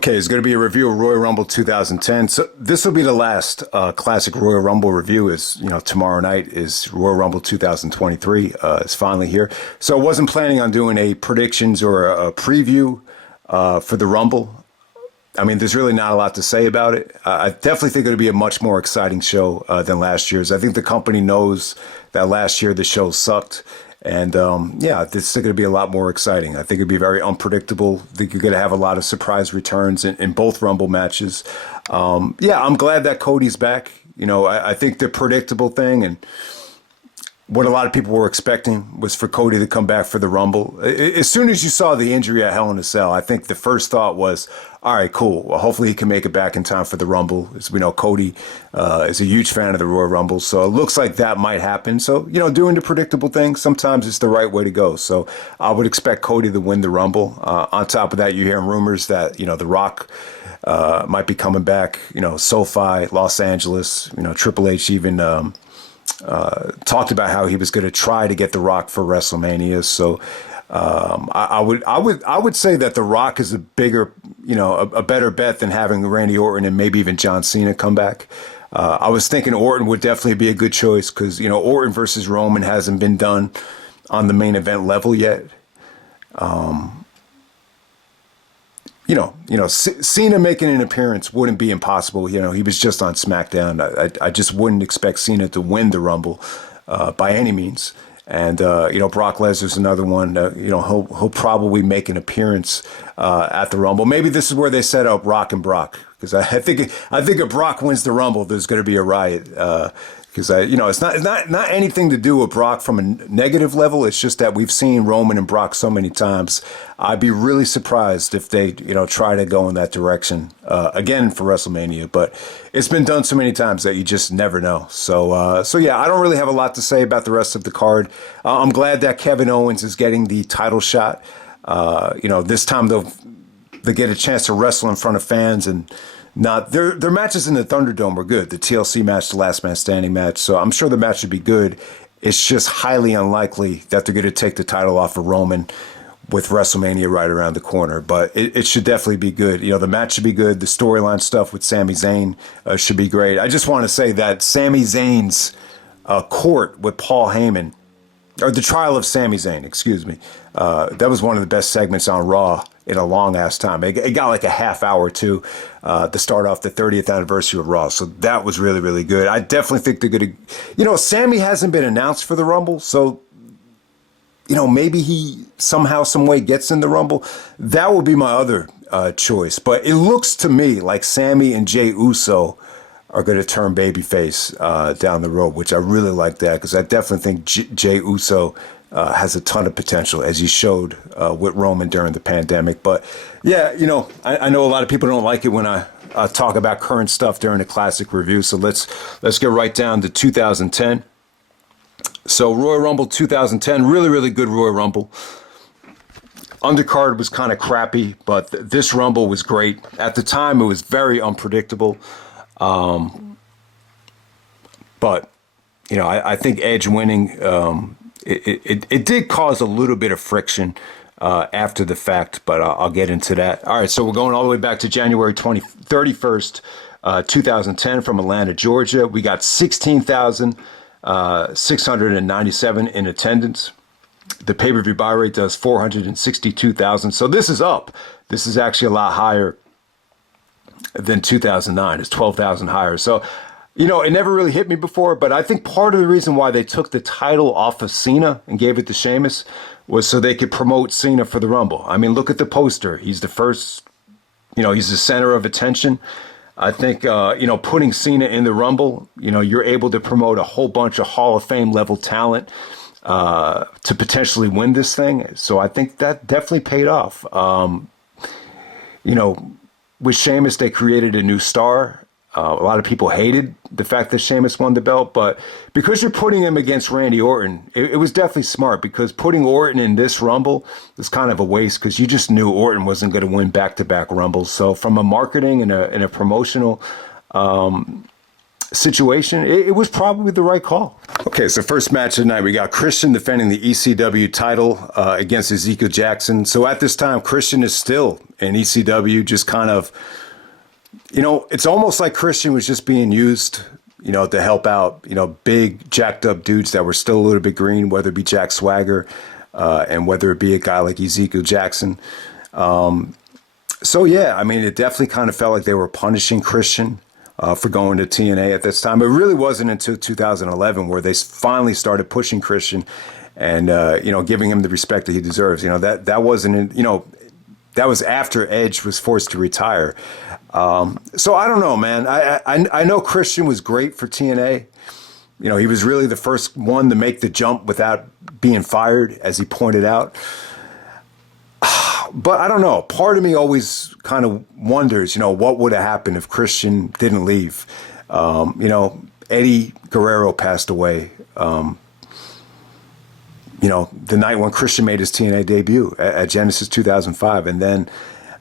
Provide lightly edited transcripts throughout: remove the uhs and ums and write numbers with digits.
Okay, it's going to be a review of Royal Rumble 2010. So this will be the last classic Royal Rumble review. Is tomorrow night is Royal Rumble 2023. It's finally here. So I wasn't planning on doing a predictions or a preview for the Rumble. I mean, there's really not a lot to say about it. I definitely think it'll be a much more exciting show than last year's. I think the company knows that last year the show sucked. And this is going to be a lot more exciting. I think it'll be very unpredictable. I think you're going to have a lot of surprise returns in both Rumble matches. I'm glad that Cody's back. I think the predictable thing and what a lot of people were expecting was for Cody to come back for the Rumble. As soon as you saw the injury at Hell in a Cell, I think the first thought was, all right, cool. Well, hopefully he can make it back in time for the Rumble. As we know, Cody is a huge fan of the Royal Rumble, so it looks like that might happen. So, doing the predictable thing, sometimes it's the right way to go. So I would expect Cody to win the Rumble. On top of that, you're hearing rumors that, The Rock might be coming back, SoFi, Los Angeles, Triple H even talked about how he was going to try to get The Rock for WrestleMania. So I would say that The Rock is a bigger, a better bet than having Randy Orton and maybe even John Cena come back. I was thinking Orton would definitely be a good choice because, Orton versus Roman hasn't been done on the main event level yet. Cena making an appearance wouldn't be impossible. He was just on SmackDown. I just wouldn't expect Cena to win the Rumble by any means. And, Brock Lesnar's another one. He'll probably make an appearance at the Rumble. Maybe this is where they set up Rock and Brock. Because I think if Brock wins the Rumble, there's going to be a riot. Because it's not anything to do with Brock from a negative level. It's just that we've seen Roman and Brock so many times. I'd be really surprised if they try to go in that direction again for WrestleMania. But it's been done so many times that you just never know. So I don't really have a lot to say about the rest of the card. I'm glad that Kevin Owens is getting the title shot. This time they'll get a chance to wrestle in front of fans and. Not their matches in the Thunderdome were good. The TLC match, the Last Man Standing match. So I'm sure the match should be good. It's just highly unlikely that they're going to take the title off of Roman with WrestleMania right around the corner. But it should definitely be good. The match should be good. The storyline stuff with Sami Zayn should be great. I just want to say that Sami Zayn's court with Paul Heyman, or the trial of Sami Zayn, excuse me. That was one of the best segments on Raw in a long ass time. It got like a half hour too to start off the 30th anniversary of Raw. So that was really, really good. I definitely think they're going to, Sammy hasn't been announced for the Rumble. So, maybe he somehow, some way gets in the Rumble. That would be my other choice. But it looks to me like Sammy and Jey Uso are going to turn babyface down the road, which I really like that because I definitely think Jey Uso has a ton of potential, as he showed with Roman during the pandemic. But yeah, I know a lot of people don't like it when I talk about current stuff during the classic review. So let's get right down to 2010. So Royal Rumble 2010, really, really good Royal Rumble. Undercard was kind of crappy, but this Rumble was great. At the time, it was very unpredictable. But, I think Edge winning, it did cause a little bit of friction after the fact, but I'll get into that. All right, so we're going all the way back to January 31st, 2010 from Atlanta, Georgia. We got 16,697 in attendance. The pay-per-view buy rate does 462,000. So this is up. This is actually a lot higher than 2009. It's 12,000 higher. So, it never really hit me before, but I think part of the reason why they took the title off of Cena and gave it to Sheamus was so they could promote Cena for the Rumble. I mean, look at the poster. He's the first, he's the center of attention. I think, putting Cena in the Rumble, you're able to promote a whole bunch of Hall of Fame level talent to potentially win this thing. So I think that definitely paid off. With Sheamus, they created a new star. A lot of people hated the fact that Sheamus won the belt, but because you're putting him against Randy Orton, it was definitely smart because putting Orton in this Rumble was kind of a waste because you just knew Orton wasn't going to win back-to-back Rumbles. So from a marketing and a promotional situation, it was probably the right call. Okay, so first match of the night, we got Christian defending the ECW title against Ezekiel Jackson. So at this time, Christian is still in ECW, just kind of, it's almost like Christian was just being used, to help out, big jacked up dudes that were still a little bit green, whether it be Jack Swagger and whether it be a guy like Ezekiel Jackson. So yeah, I mean, it definitely kind of felt like they were punishing Christian for going to TNA at this time. It really wasn't until 2011 where they finally started pushing Christian and, giving him the respect that he deserves. That wasn't, that was after Edge was forced to retire. So I don't know, man. I know Christian was great for TNA. He was really the first one to make the jump without being fired, as he pointed out. But I don't know. Part of me always kind of wonders, what would have happened if Christian didn't leave? Eddie Guerrero passed away, the night when Christian made his TNA debut at Genesis 2005. And then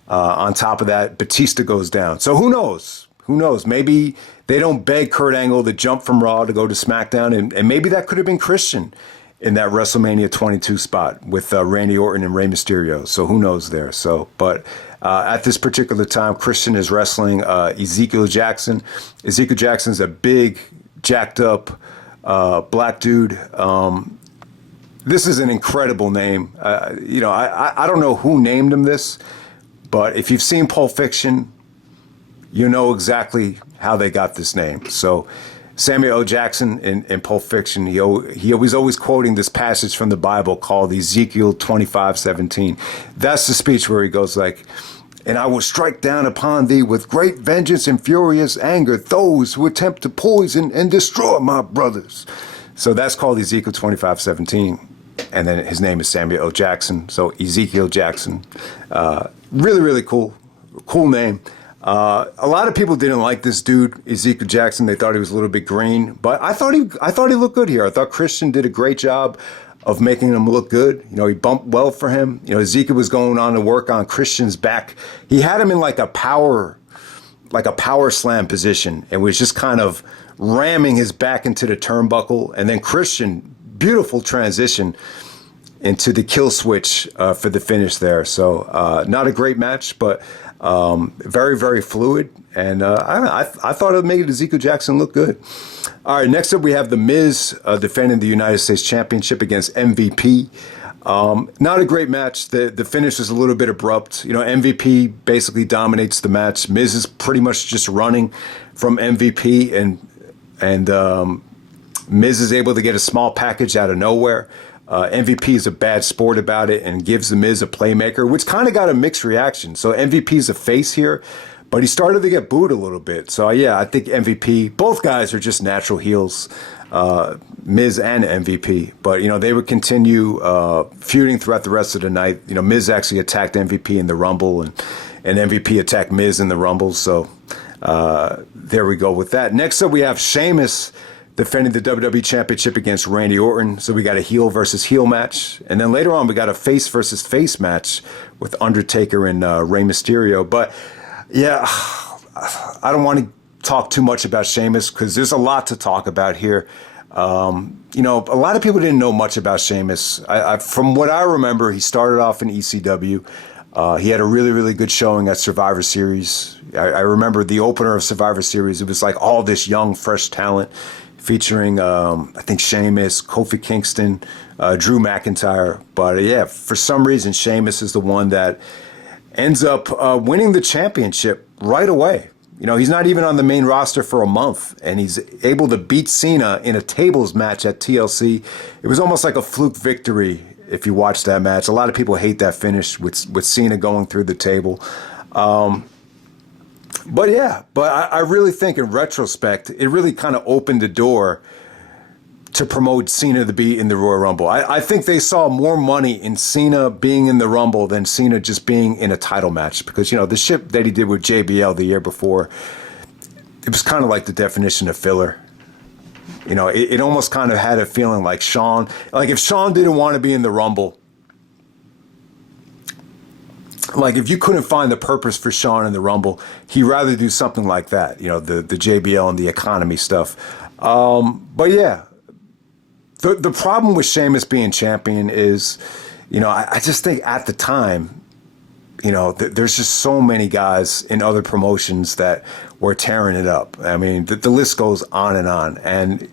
on top of that, Batista goes down. So who knows? Who knows? Maybe they don't beg Kurt Angle to jump from Raw to go to SmackDown. And maybe that could have been Christian in that WrestleMania 22 spot with Randy Orton and Rey Mysterio. So who knows there? But at this particular time, Christian is wrestling Ezekiel Jackson. Ezekiel Jackson's a big, jacked up black dude. This is an incredible name. I don't know who named him this, but if you've seen Pulp Fiction, you know exactly how they got this name. So Samuel L. Jackson in Pulp Fiction, he was always quoting this passage from the Bible called Ezekiel 25:17. That's the speech where he goes like, "And I will strike down upon thee with great vengeance and furious anger those who attempt to poison and destroy my brothers." So that's called Ezekiel 25:17. And then his name is Samuel L. Jackson. So Ezekiel Jackson. Really, really cool name. A lot of people didn't like this dude, Ezekiel Jackson. They thought he was a little bit green, but I thought he looked good here. I thought Christian did a great job of making him look good. He bumped well for him. Ezekiel was going on to work on Christian's back. He had him in like a power slam position and was just kind of ramming his back into the turnbuckle. And then Christian, beautiful transition into the kill switch for the finish there. So not a great match, but very, very fluid. And I thought it made Ezekiel Jackson look good. All right, next up we have The Miz defending the United States Championship against MVP. Not a great match. The finish is a little bit abrupt. MVP basically dominates the match. Miz is pretty much just running from MVP, and Miz is able to get a small package out of nowhere. MVP is a bad sport about it and gives The Miz a playmaker, which kind of got a mixed reaction. So MVP is a face here, but he started to get booed a little bit. So yeah, I think MVP, both guys are just natural heels, Miz and MVP. But, they would continue feuding throughout the rest of the night. Miz actually attacked MVP in the Rumble, and MVP attacked Miz in the Rumble. So there we go with that. Next up, we have Sheamus defending the WWE Championship against Randy Orton. So we got a heel versus heel match. And then later on, we got a face versus face match with Undertaker and Rey Mysterio. But yeah, I don't want to talk too much about Sheamus because there's a lot to talk about here. A lot of people didn't know much about Sheamus. From what I remember, he started off in ECW. He had a really, really good showing at Survivor Series. I remember the opener of Survivor Series. It was like all this young, fresh talent featuring, I think, Sheamus, Kofi Kingston, Drew McIntyre. But yeah, for some reason, Sheamus is the one that ends up winning the championship right away. He's not even on the main roster for a month, and he's able to beat Cena in a tables match at TLC. It was almost like a fluke victory if you watch that match. A lot of people hate that finish with Cena going through the table. But I really think in retrospect, it really kind of opened the door to promote Cena to be in the Royal Rumble. I think they saw more money in Cena being in the Rumble than Cena just being in a title match. Because, the shit that he did with JBL the year before, it was kind of like the definition of filler. It almost kind of had a feeling like Shawn. Like if Shawn didn't want to be in the Rumble, like if you couldn't find the purpose for Shawn in the Rumble, he'd rather do something like that, the JBL and the economy stuff. But yeah, the problem with Sheamus being champion is, I just think at the time, there's just so many guys in other promotions that were tearing it up. I mean, the list goes on, and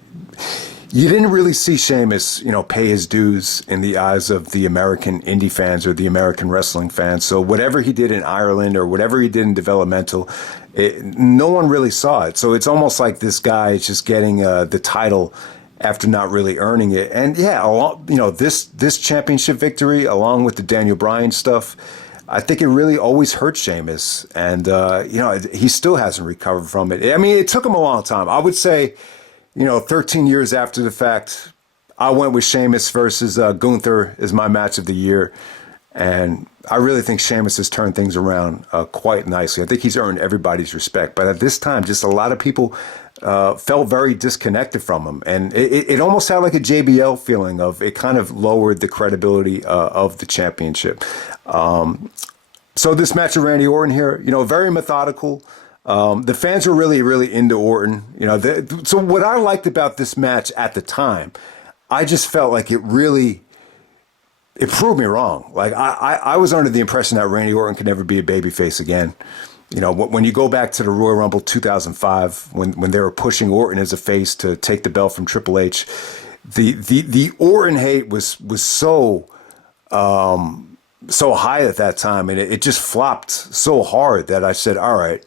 you didn't really see Sheamus, pay his dues in the eyes of the American indie fans or the American wrestling fans. So whatever he did in Ireland or whatever he did in developmental, no one really saw it. So it's almost like this guy is just getting the title after not really earning it. And yeah, this championship victory, along with the Daniel Bryan stuff, I think it really always hurt Sheamus. And, he still hasn't recovered from it. I mean, it took him a long time. I would say, 13 years after the fact, I went with Sheamus versus Gunther as my match of the year. And I really think Sheamus has turned things around quite nicely. I think he's earned everybody's respect. But at this time, just a lot of people felt very disconnected from him. And it almost had like a JBL feeling of it kind of lowered the credibility of the championship. So this match of Randy Orton here, very methodical. The fans were really, really into Orton. So what I liked about this match at the time, I just felt like it proved me wrong. Like I was under the impression that Randy Orton could never be a babyface again. When you go back to the Royal Rumble 2005, when they were pushing Orton as a face to take the belt from Triple H, the Orton hate was so high at that time, and it just flopped so hard that I said, all right,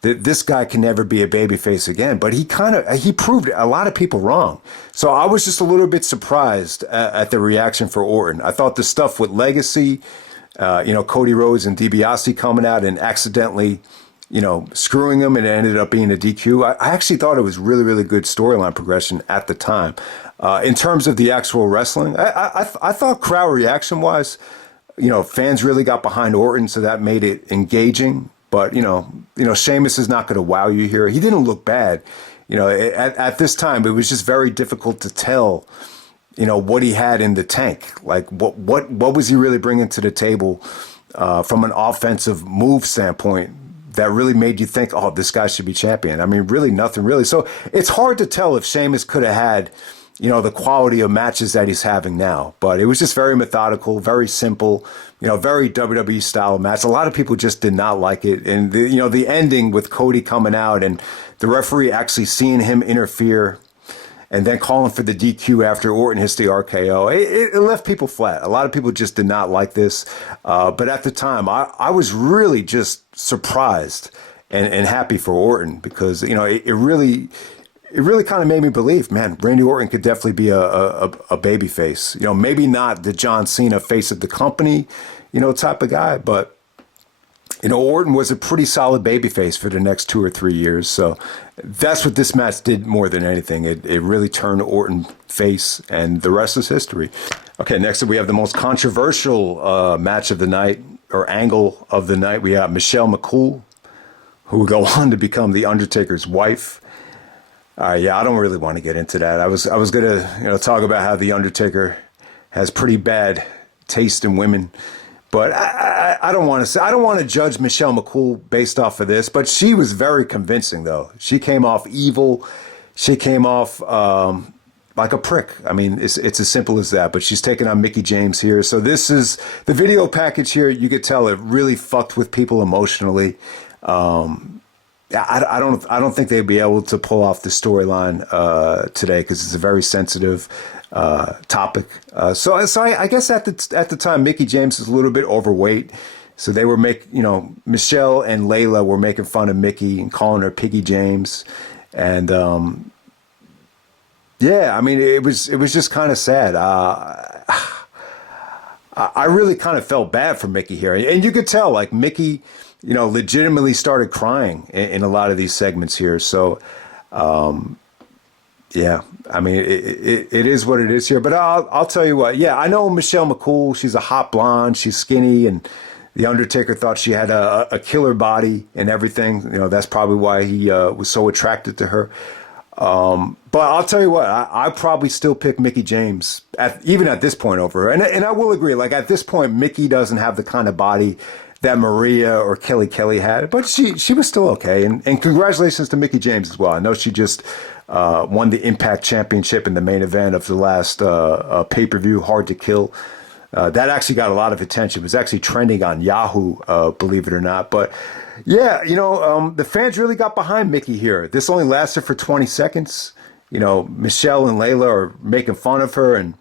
this guy can never be a babyface again. But he proved a lot of people wrong. So I was just a little bit surprised at the reaction for Orton. I thought the stuff with Legacy, Cody Rhodes and DiBiase coming out and accidentally, screwing him, and it ended up being a DQ. I actually thought it was really, really good storyline progression at the time. In terms of the actual wrestling, I thought crowd reaction wise, fans really got behind Orton, so that made it engaging. But, Sheamus is not going to wow you here. He didn't look bad. At this time, it was just very difficult to tell, what he had in the tank. Like, what was he really bringing to the table from an offensive move standpoint that really made you think, oh, this guy should be champion? I mean, really nothing really. So it's hard to tell if Sheamus could have had, the quality of matches that he's having now. But it was just very methodical, very simple, very WWE style match. A lot of people just did not like it. And, the ending with Cody coming out and the referee actually seeing him interfere and then calling for the DQ after Orton hits the RKO, it left people flat. A lot of people just did not like this. But at the time, I was really just surprised and happy for Orton because, it really kind of made me believe, man, Randy Orton could definitely be a baby face. Maybe not the John Cena face of the company, type of guy, but, Orton was a pretty solid baby face for the next 2 or 3 years. So that's what this match did more than anything. It really turned Orton face, and the rest is history. Okay, next up we have the most controversial match of the night, or angle of the night. We have Michelle McCool, who would go on to become the Undertaker's wife. I don't really want to get into that. I was gonna talk about how the Undertaker has pretty bad taste in women, but I don't want to judge Michelle McCool based off of this. But she was very convincing, though. She came off evil. She came off like a prick. I mean, it's as simple as that. But she's taking on Mickie James here. So this is the video package here. You could tell it really fucked with people emotionally. I don't think they'd be able to pull off the storyline today because it's a very sensitive topic. So I guess at the time, Mickie James is a little bit overweight. So they were Michelle and Layla were making fun of Mickie and calling her Piggy James. And I mean, it was just kind of sad. I really kind of felt bad for Mickie here. And you could tell, like, Mickie, legitimately started crying in a lot of these segments here. So, I mean, it is what it is here. But I'll tell you what. Yeah, I know Michelle McCool. She's a hot blonde. She's skinny, and the Undertaker thought she had a killer body and everything. That's probably why he was so attracted to her. But I'll tell you what. I probably still pick Mickie James even at this point over her. And I will agree. Like, at this point, Mickie doesn't have the kind of body that Maria or Kelly had, but she was still okay. And congratulations to Mickie James as well. I know she just won the Impact Championship in the main event of the last pay-per-view, Hard to Kill. That actually got a lot of attention. It was actually trending on Yahoo, believe it or not. But yeah, the fans really got behind Mickie here. This only lasted for 20 seconds. Michelle and Layla are making fun of her, and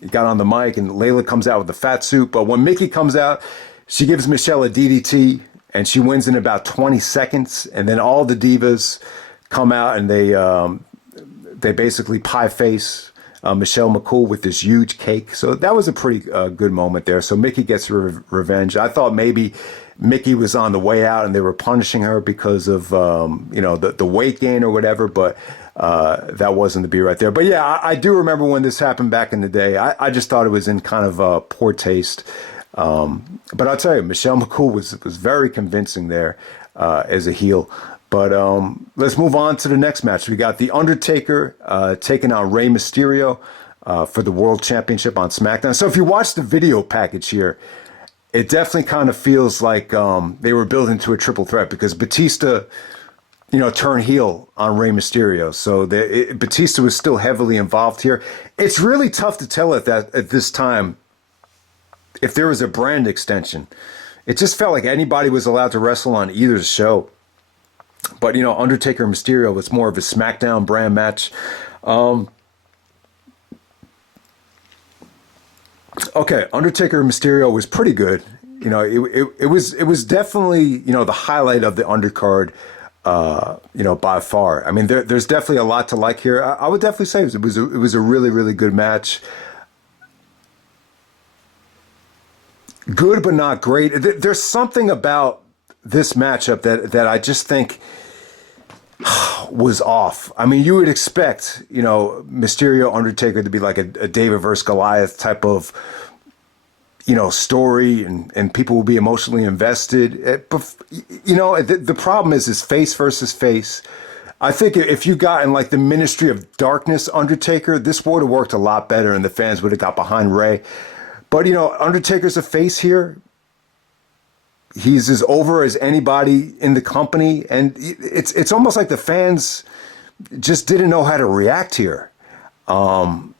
he got on the mic, and Layla comes out with the fat suit. But when Mickie comes out, she gives Michelle a DDT, and she wins in about 20 seconds. And then all the divas come out, and they basically pie face Michelle McCool with this huge cake. So that was a pretty good moment there. So Mickie gets her revenge. I thought maybe Mickie was on the way out, and they were punishing her because of the weight gain or whatever. But that wasn't to be right there. But yeah, I do remember when this happened back in the day. I just thought it was in kind of poor taste. But I'll tell you, Michelle McCool was very convincing there as a heel. But let's move on to the next match. We got The Undertaker taking on Rey Mysterio for the World Championship on SmackDown. So if you watch the video package here, it definitely kind of feels like they were building to a triple threat, because Batista turn heel on Rey Mysterio. So Batista was still heavily involved here. It's really tough to tell at this time if there was a brand extension. It just felt like anybody was allowed to wrestle on either show. But, Undertaker and Mysterio was more of a SmackDown brand match. Okay, Undertaker and Mysterio was pretty good. It was definitely, the highlight of the undercard. By far. I mean, there's definitely a lot to like here. I would definitely say it was a really, really good match. Good, but not great. There's something about this matchup that I just think was off. I mean, you would expect, Mysterio Undertaker to be like a David versus Goliath type of, story, and people will be emotionally invested. But, the problem is face versus face. I think if you got in like the Ministry of Darkness Undertaker, this would have worked a lot better, and the fans would have got behind Rey. But, Undertaker's a face here. He's as over as anybody in the company, and it's almost like the fans just didn't know how to react here. And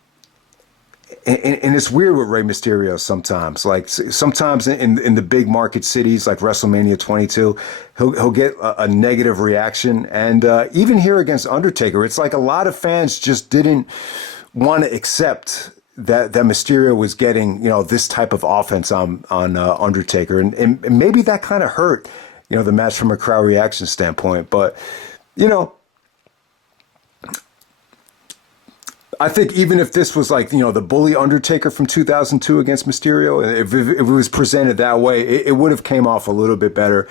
it's weird with Rey Mysterio sometimes. Like sometimes in the big market cities like WrestleMania 22, he'll get a negative reaction. And even here against Undertaker, it's like a lot of fans just didn't want to accept that Mysterio was getting, this type of offense on Undertaker. And maybe that kind of hurt, the match from a crowd reaction standpoint. But, I think even if this was like, the bully Undertaker from 2002 against Mysterio, if it was presented that way, it would have came off a little bit better.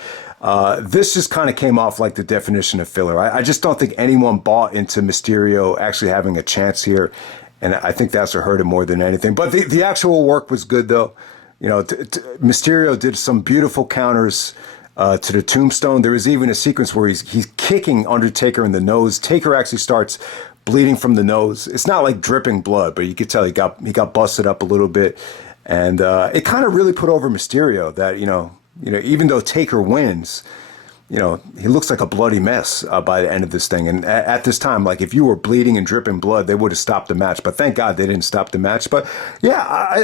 This just kind of came off like the definition of filler. I just don't think anyone bought into Mysterio actually having a chance here. And I think that's what hurt him more than anything. But the actual work was good, though. Mysterio did some beautiful counters to the tombstone. There was even a sequence where he's kicking Undertaker in the nose. Taker actually starts bleeding from the nose. It's not like dripping blood, but you could tell he got busted up a little bit. And it kind of really put over Mysterio that, even though Taker wins, he looks like a bloody mess by the end of this thing. And at this time, like if you were bleeding and dripping blood, they would have stopped the match. But thank God they didn't stop the match. But yeah,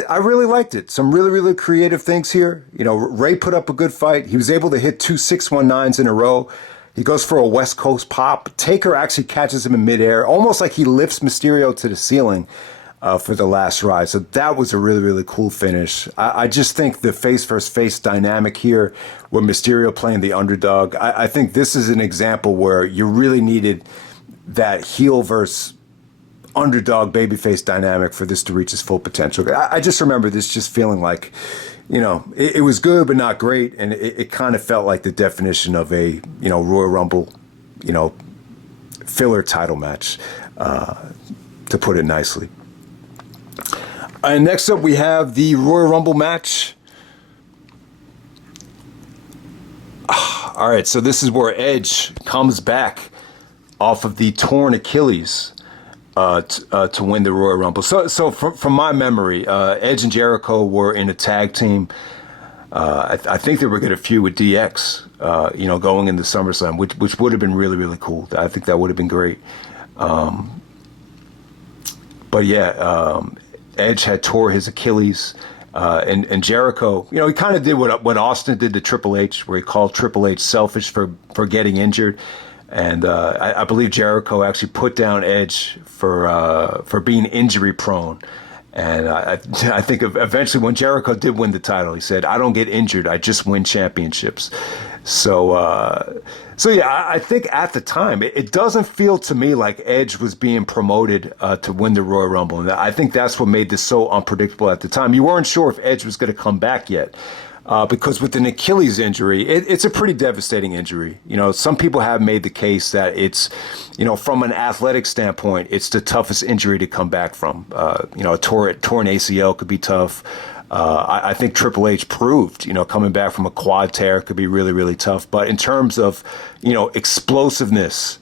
I really liked it. Some really, really creative things here. Rey put up a good fight. He was able to hit 2 619s in a row. He goes for a West Coast pop. Taker actually catches him in midair, almost like he lifts Mysterio to the ceiling for the last ride. So that was a really, really cool finish. I just think the face versus face dynamic here with Mysterio playing the underdog, I think this is an example where you really needed that heel versus underdog babyface dynamic for this to reach its full potential. I just remember this just feeling like, it was good, but not great. And it kind of felt like the definition of a, Royal Rumble, filler title match, to put it nicely. And next up, we have the Royal Rumble match. All right, so this is where Edge comes back off of the torn Achilles to win the Royal Rumble. So from my memory, Edge and Jericho were in a tag team. I think they were going to feud with DX, going into SummerSlam, which would have been really, really cool. I think that would have been great. But yeah, Edge had tore his Achilles, and Jericho, he kind of did what Austin did to Triple H, where he called Triple H selfish for getting injured. And I believe Jericho actually put down Edge for being injury prone. And I think eventually when Jericho did win the title, he said, "I don't get injured, I just win championships." So yeah, I think at the time, it doesn't feel to me like Edge was being promoted to win the Royal Rumble. And I think that's what made this so unpredictable at the time. You weren't sure if Edge was going to come back yet. Because with an Achilles injury, it's a pretty devastating injury. Some people have made the case that it's, from an athletic standpoint, it's the toughest injury to come back from. A torn ACL could be tough. I think Triple H proved, coming back from a quad tear could be really, really tough. But in terms of, explosiveness,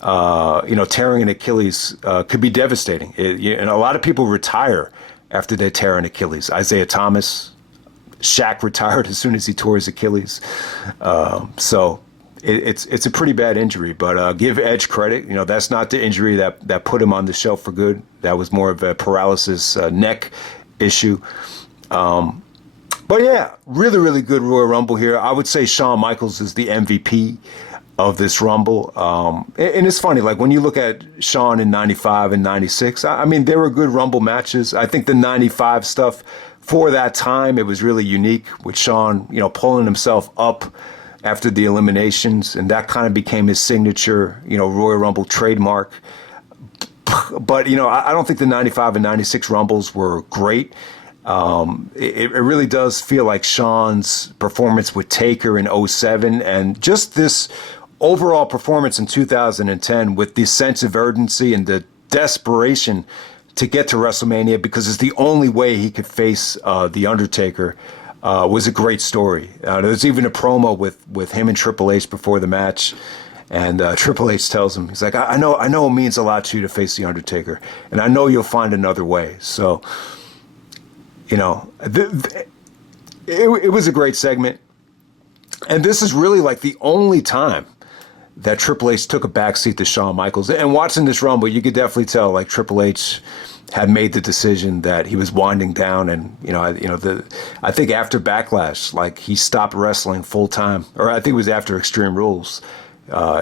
tearing an Achilles could be devastating. And a lot of people retire after they tear an Achilles. Isaiah Thomas, Shaq retired as soon as he tore his Achilles. So it's a pretty bad injury, but give Edge credit. That's not the injury that put him on the shelf for good. That was more of a paralysis neck issue. But yeah, really, really good Royal Rumble here. I would say Shawn Michaels is the MVP of this Rumble. And it's funny, like when you look at Shawn in 95 and 96, I mean, they were good Rumble matches. I think the 95 stuff, for that time, it was really unique with Shawn, pulling himself up after the eliminations, and that kind of became his signature, Royal Rumble trademark. But, I don't think the 95 and 96 Rumbles were great. It really does feel like Shawn's performance with Taker in 07 and just this overall performance in 2010 with the sense of urgency and the desperation to get to WrestleMania because it's the only way he could face The Undertaker was a great story. There's even a promo with him and Triple H before the match. And Triple H tells him, he's like, I know it means a lot to you to face The Undertaker, and I know you'll find another way. So, it was a great segment. And this is really like the only time that Triple H took a backseat to Shawn Michaels. And watching this Rumble, you could definitely tell like Triple H had made the decision that he was winding down. And, I think after Backlash, like he stopped wrestling full time, or I think it was after Extreme Rules.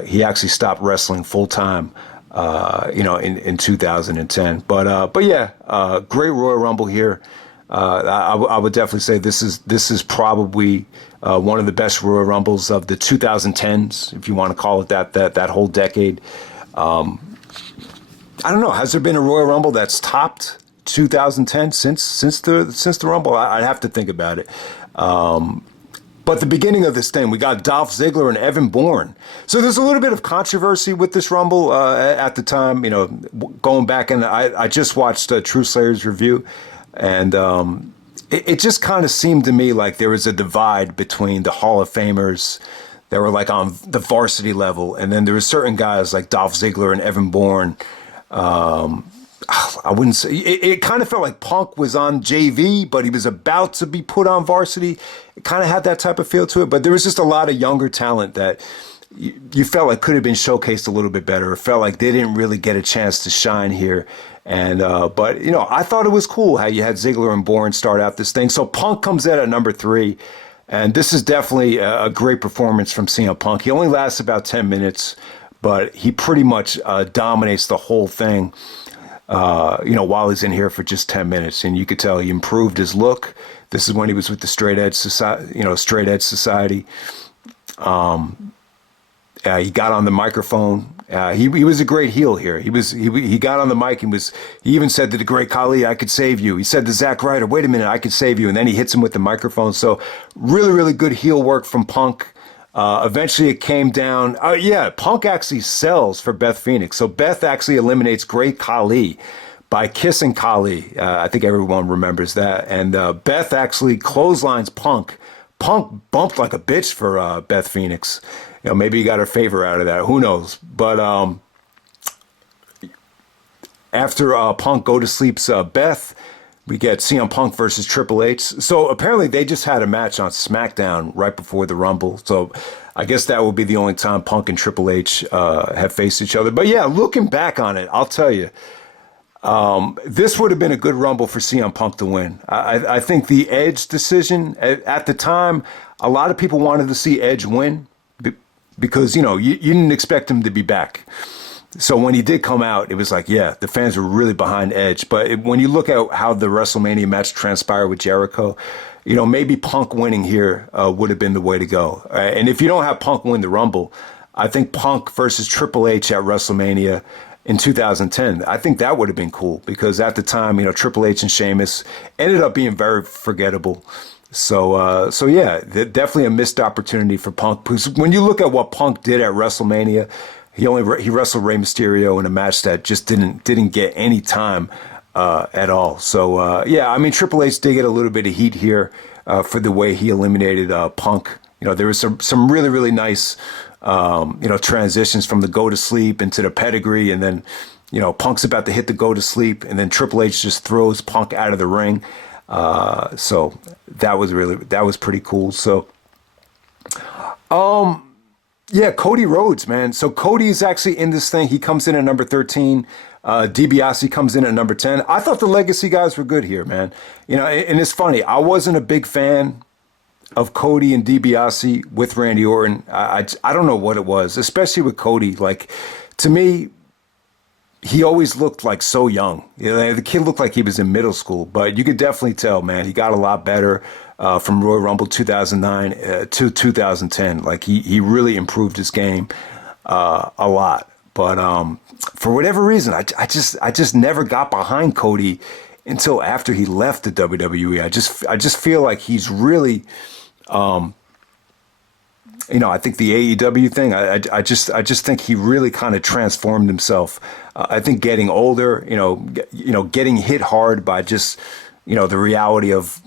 He actually stopped wrestling full time, in 2010. But yeah, great Royal Rumble here. I would definitely say this is probably one of the best Royal Rumbles of the 2010s, if you want to call it that whole decade. I don't know. Has there been a Royal Rumble that's topped 2010 since the Rumble? I'd have to think about it. But the beginning of this thing, we got Dolph Ziggler and Evan Bourne. So there's a little bit of controversy with this Rumble at the time. Going back, and I just watched True Slayer's review. And it just kind of seemed to me like there was a divide between the Hall of Famers that were like on the varsity level. And then there were certain guys like Dolph Ziggler and Evan Bourne. I wouldn't say it kind of felt like Punk was on JV, but he was about to be put on varsity. It kind of had that type of feel to it. But there was just a lot of younger talent that you felt like could have been showcased a little bit better. It felt like they didn't really get a chance to shine here. And, but, I thought it was cool how you had Ziggler and Bourne start out this thing. So Punk comes in at number 3. And this is definitely a great performance from CM Punk. He only lasts about 10 minutes, but he pretty much dominates the whole thing, while he's in here for just 10 minutes. And you could tell he improved his look. This is when he was with the Straight Edge Society. He got on the microphone. He was a great heel here. He got on the mic and he even said to the great Khali, "I could save you." He said to Zack Ryder, "Wait a minute, I could save you." And then he hits him with the microphone. So really, really good heel work from Punk. Eventually it came down. Punk actually sells for Beth Phoenix. So Beth actually eliminates Great Khali by kissing Khali. I think everyone remembers that. And Beth actually clotheslines Punk. Punk bumped like a bitch for Beth Phoenix. Maybe he got her favor out of that. Who knows? But after Punk go to sleeps Beth, We get CM Punk versus Triple H. So apparently they just had a match on SmackDown right before the Rumble. So I guess that will be the only time Punk and Triple H have faced each other. But yeah, looking back on it, I'll tell you, this would have been a good Rumble for CM Punk to win. I think the Edge decision at the time, a lot of people wanted to see Edge win because, you didn't expect him to be back. So when he did come out, it was like, yeah, the fans were really behind Edge. But when you look at how the WrestleMania match transpired with Jericho, maybe Punk winning here would have been the way to go. And if you don't have Punk win the Rumble, I think Punk versus Triple H at WrestleMania in 2010, I think that would have been cool because at the time, Triple H and Sheamus ended up being very forgettable. So yeah, definitely a missed opportunity for Punk. Because when you look at what Punk did at WrestleMania, he wrestled Rey Mysterio in a match that just didn't get any time at all. So yeah, I mean Triple H did get a little bit of heat here for the way he eliminated Punk. There was some really really nice transitions from the go to sleep into the pedigree, and then Punk's about to hit the go to sleep, and then Triple H just throws Punk out of the ring. So that was pretty cool. So. Yeah, Cody Rhodes, man. So Cody's actually in this thing. He comes in at number 13. DiBiase comes in at number 10. I thought the Legacy guys were good here, man. And it's funny. I wasn't a big fan of Cody and DiBiase with Randy Orton. I don't know what it was, especially with Cody. Like, to me, he always looked like so young. The kid looked like he was in middle school, but you could definitely tell, man, he got a lot better from Royal Rumble 2009 to 2010. Like he really improved his game a lot. But for whatever reason, I just never got behind Cody until after he left the WWE. I just feel like he's really. I think the AEW thing, I just think he really kind of transformed himself. I think getting older, getting hit hard by just, the reality of,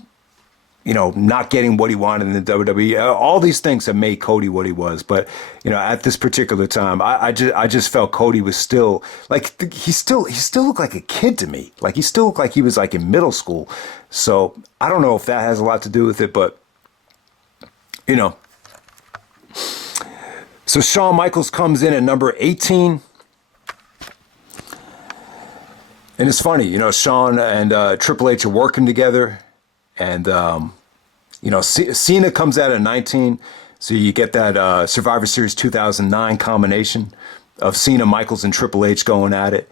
not getting what he wanted in the WWE. All these things have made Cody what he was. But, at this particular time, I just felt Cody was still like, he still looked like a kid to me. Like he still looked like he was like in middle school. So I don't know if that has a lot to do with it, but, So Shawn Michaels comes in at number 18. And it's funny, Shawn and Triple H are working together. And, Cena comes out at 19. So you get that Survivor Series 2009 combination of Cena, Michaels, and Triple H going at it.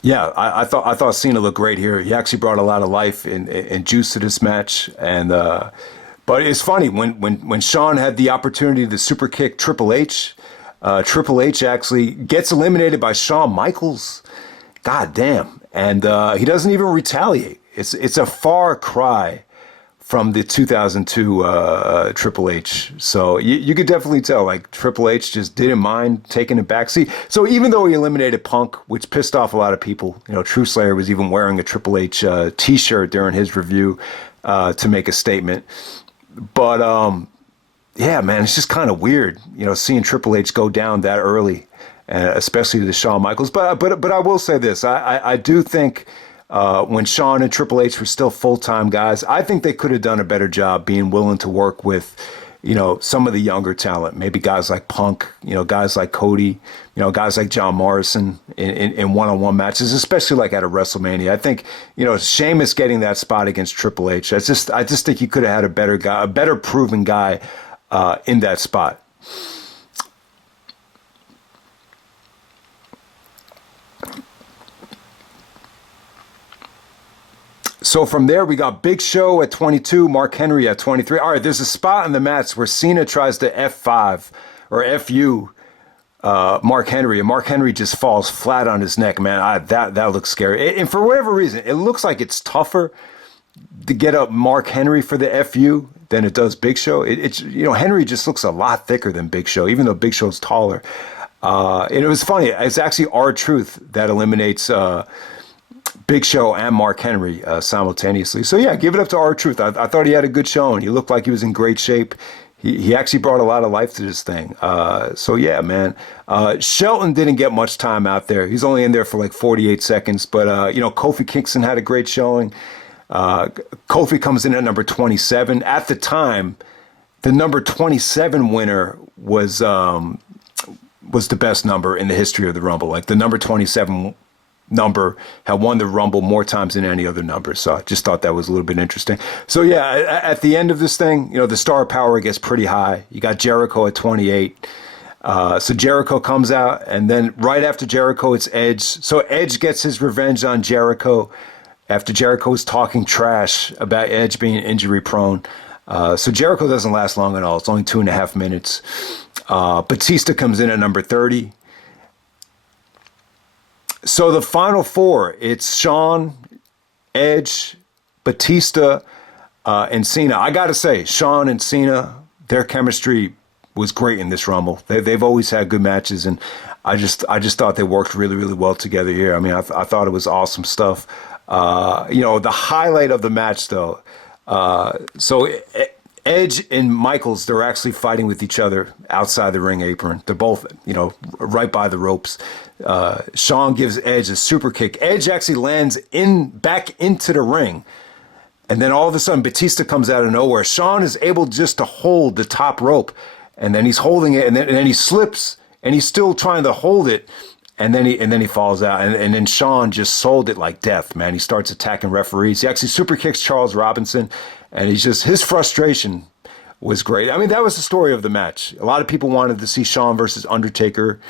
Yeah, I thought Cena looked great here. He actually brought a lot of life and juice to this match. And but it's funny, when Shawn had the opportunity to super kick Triple H actually gets eliminated by Shawn Michaels. God damn. And he doesn't even retaliate. It's a far cry from the 2002 Triple H. So you could definitely tell, like, Triple H just didn't mind taking a backseat. So even though he eliminated Punk, which pissed off a lot of people, True Slayer was even wearing a Triple H t-shirt during his review to make a statement. But, yeah, man, it's just kind of weird, seeing Triple H go down that early, especially to Shawn Michaels. But I will say this. I do think when Shawn and Triple H were still full-time guys, I think they could have done a better job being willing to work with, some of the younger talent, maybe guys like Punk, guys like Cody, guys like John Morrison in one-on-one matches, especially like at a WrestleMania. I think, Sheamus getting that spot against Triple H, I just think you could have had a better guy, a better proven guy in that spot. So from there, we got Big Show at 22, Mark Henry at 23. All right, there's a spot in the match where Cena tries to F5 or FU Mark Henry, and Mark Henry just falls flat on his neck, man. That looks scary. And for whatever reason, it looks like it's tougher to get up Mark Henry for the FU than it does Big Show. It's Henry just looks a lot thicker than Big Show, even though Big Show's taller. And it was funny. It's actually R-Truth that eliminates Big Show and Mark Henry simultaneously. So yeah, give it up to R-Truth. I thought he had a good showing. He looked like he was in great shape. he actually brought a lot of life to this thing. So yeah, man. Shelton didn't get much time out there. He's only in there for like 48 seconds. But Kofi Kingston had a great showing. Kofi comes in at number 27. At the time, the number 27 winner was the best number in the history of the Rumble. Like the number 27 number had won the Rumble more times than any other number. So I just thought that was a little bit interesting. So yeah, at the end of this thing, the star power gets pretty high. You got Jericho at 28. So Jericho comes out, and then right after Jericho, it's Edge. So Edge gets his revenge on Jericho after Jericho was talking trash about Edge being injury prone. So Jericho doesn't last long at all. It's only 2.5 minutes. Batista comes in at number 30. So the final four, it's Shawn, Edge, Batista, and Cena. I got to say, Shawn and Cena, their chemistry was great in this Rumble. They've always had good matches, and I just thought they worked really, really well together here. I mean, I thought it was awesome stuff. The highlight of the match, though, so Edge and Michaels, they're actually fighting with each other outside the ring apron. They're both, right by the ropes. Shawn gives Edge a super kick. Edge actually lands back into the ring. And then all of a sudden, Batista comes out of nowhere. Shawn is able just to hold the top rope. And then he's holding it, and then he slips, and he's still trying to hold it. And then he falls out. And then Shawn just sold it like death, man. He starts attacking referees. He actually super kicks Charles Robinson. And his frustration was great. I mean, that was the story of the match. A lot of people wanted to see Shawn versus Undertaker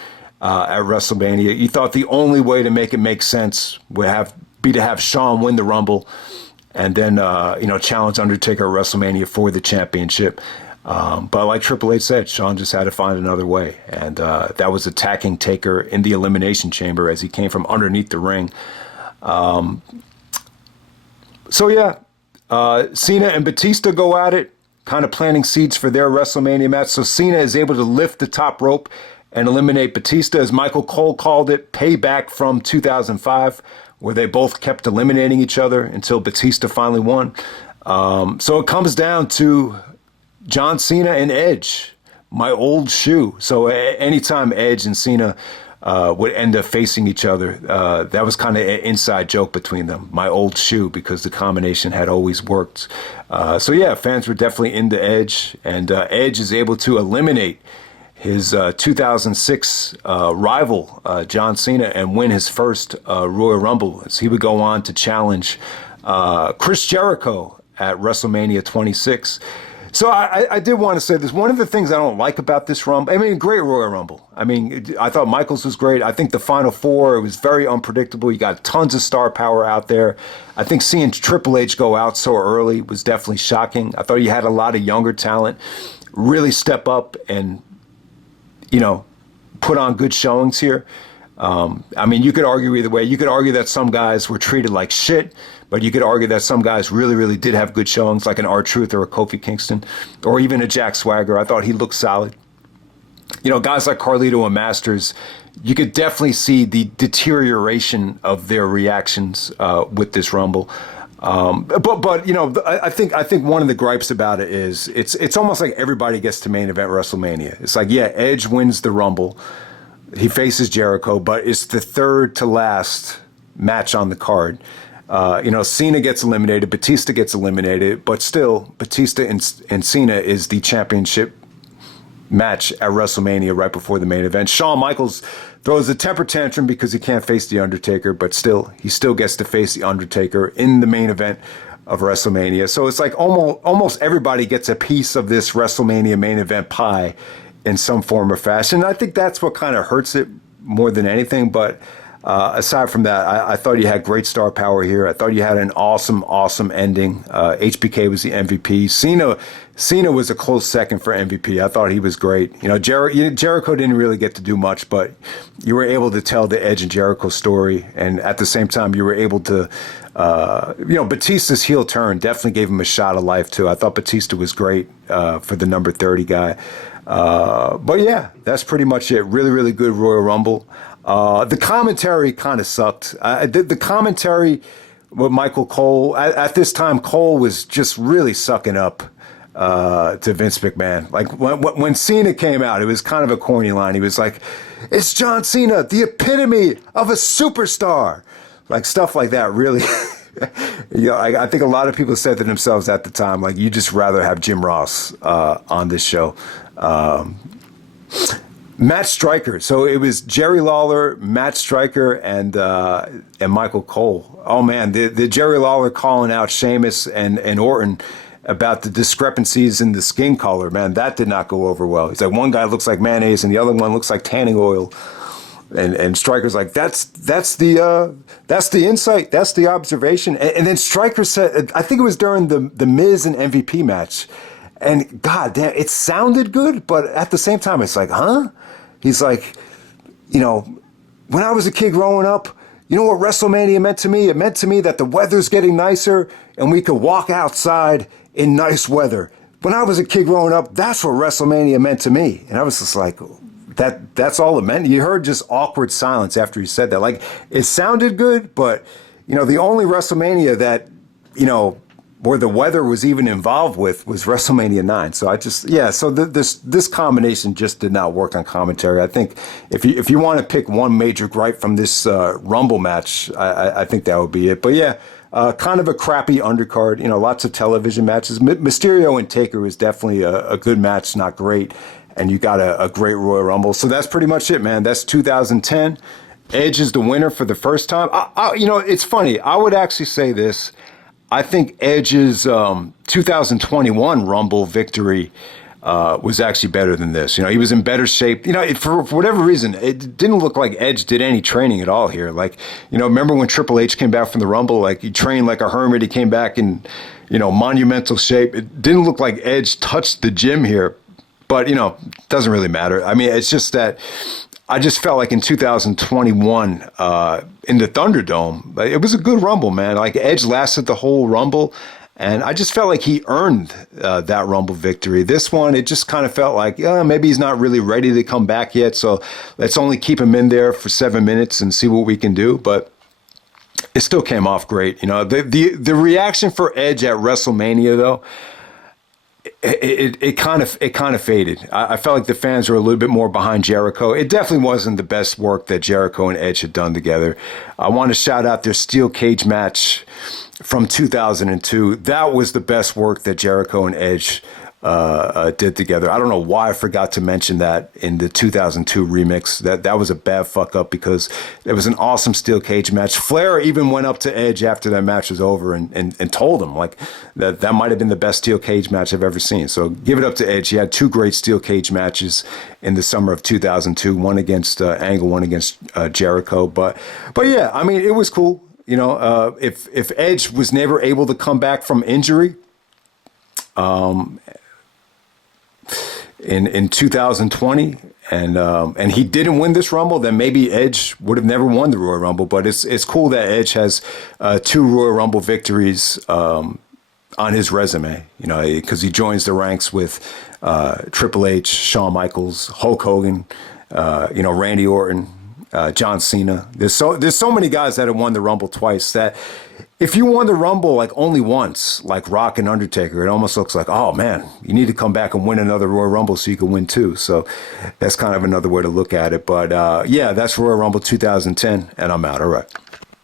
at WrestleMania. You thought the only way to make it make sense would be to have Shawn win the Rumble and then, challenge Undertaker at WrestleMania for the championship. But like Triple H said, Shawn just had to find another way. And that was attacking Taker in the Elimination Chamber as he came from underneath the ring. Cena and Batista go at it, kind of planting seeds for their WrestleMania match. So Cena is able to lift the top rope and eliminate Batista, as Michael Cole called it, payback from 2005, where they both kept eliminating each other until Batista finally won. So it comes down to John Cena and Edge, my old shoe. So anytime Edge and Cena would end up facing each other, that was kind of an inside joke between them, my old shoe, because the combination had always worked. Fans were definitely into Edge, and Edge is able to eliminate his 2006 rival, John Cena, and win his first Royal Rumble, as he would go on to challenge Chris Jericho at WrestleMania 26. So I did want to say this. One of the things I don't like about this Rumble, I mean, great Royal Rumble. I mean, I thought Michaels was great. I think the Final Four, it was very unpredictable. You got tons of star power out there. I think seeing Triple H go out so early was definitely shocking. I thought you had a lot of younger talent really step up and, put on good showings here. You could argue either way. You could argue that some guys were treated like shit, but you could argue that some guys really, really did have good showings, like an R-Truth or a Kofi Kingston, or even a Jack Swagger. I thought he looked solid. Guys like Carlito and Masters, you could definitely see the deterioration of their reactions with this Rumble. I think one of the gripes about it is it's almost like everybody gets to main event WrestleMania. It's like, yeah, Edge wins the Rumble. He faces Jericho, but it's the third to last match on the card. Cena gets eliminated, Batista gets eliminated, but still, Batista and Cena is the championship match at WrestleMania right before the main event. Shawn Michaels throws a temper tantrum because he can't face The Undertaker, but he still gets to face The Undertaker in the main event of WrestleMania. So it's like almost everybody gets a piece of this WrestleMania main event pie in some form or fashion. I think that's what kind of hurts it more than anything. But aside from that, I thought you had great star power here. I thought you had an awesome ending. HBK was the MVP. Cena was a close second for MVP. I thought he was great. Jericho didn't really get to do much, but you were able to tell the Edge and Jericho story. And at the same time, you were able to, Batista's heel turn definitely gave him a shot of life, too. I thought Batista was great for the number 30 guy. But yeah, that's pretty much it. Really, really good Royal Rumble. The commentary kind of sucked. The commentary with Michael Cole, at this time, Cole was just really sucking up to Vince McMahon. Like when Cena came out, it was kind of a corny line. He was like, "It's John Cena, the epitome of a superstar." Like stuff like that really. I think a lot of people said to themselves at the time, like, you just rather have Jim Ross on this show. Matt Stryker. So it was Jerry Lawler, Matt Stryker, and Michael Cole. Oh man, the Jerry Lawler calling out Sheamus and Orton about the discrepancies in the skin color. Man, that did not go over well. He's like, one guy looks like mayonnaise and the other one looks like tanning oil. And Stryker's like, that's the insight, that's the observation. And then Stryker said, I think it was during the Miz and MVP match, and God damn, it sounded good, but at the same time, it's like, huh? He's like, when I was a kid growing up, you know what WrestleMania meant to me? It meant to me that the weather's getting nicer and we could walk outside in nice weather. When I was a kid growing up, that's what WrestleMania meant to me. And I was just like, that's all it meant. You heard just awkward silence after he said that. Like, it sounded good, but the only WrestleMania that where the weather was even involved with was WrestleMania 9. So so this combination just did not work on commentary. I think if you want to pick one major gripe from this Rumble match, I think that would be it. But yeah, kind of a crappy undercard. Lots of television matches. Mysterio and Taker was definitely a good match, not great. And you got a great Royal Rumble. So that's pretty much it, man. That's 2010. Edge is the winner for the first time. It's funny. I would actually say this. I think Edge's 2021 Rumble victory was actually better than this. He was in better shape. For whatever reason, it didn't look like Edge did any training at all here. Like, remember when Triple H came back from the Rumble? Like, he trained like a hermit. He came back in, monumental shape. It didn't look like Edge touched the gym here. But, it doesn't really matter. I mean, it's just that I just felt like in 2021 in the Thunderdome, it was a good Rumble, man. Like, Edge lasted the whole Rumble, and I just felt like he earned that Rumble victory. This one, it just kind of felt like, maybe he's not really ready to come back yet, so let's only keep him in there for 7 minutes and see what we can do. But it still came off great. The reaction for Edge at WrestleMania, though, It kind of faded. I felt like the fans were a little bit more behind Jericho. It definitely wasn't the best work that Jericho and Edge had done together. I want to shout out their steel cage match from 2002. That was the best work that Jericho and Edge did together. I don't know why I forgot to mention that in the 2002 remix. That was a bad fuck up because it was an awesome steel cage match. Flair even went up to Edge after that match was over and told him like that might have been the best steel cage match I've ever seen. So give it up to Edge. He had two great steel cage matches in the summer of 2002, one against Angle, one against Jericho. But yeah, I mean, it was cool. If Edge was never able to come back from injury, in 2020, and he didn't win this Rumble, then maybe Edge would have never won the Royal Rumble. But it's cool that Edge has two Royal Rumble victories on his resume, because he joins the ranks with Triple H, Shawn Michaels, Hulk Hogan, Randy Orton, John Cena. There's so many guys that have won the Rumble twice that if you won the Rumble like only once, like Rock and Undertaker, it almost looks like, oh man, you need to come back and win another Royal Rumble so you can win two. So that's kind of another way to look at it. But yeah, that's Royal Rumble 2010, and I'm out. All right.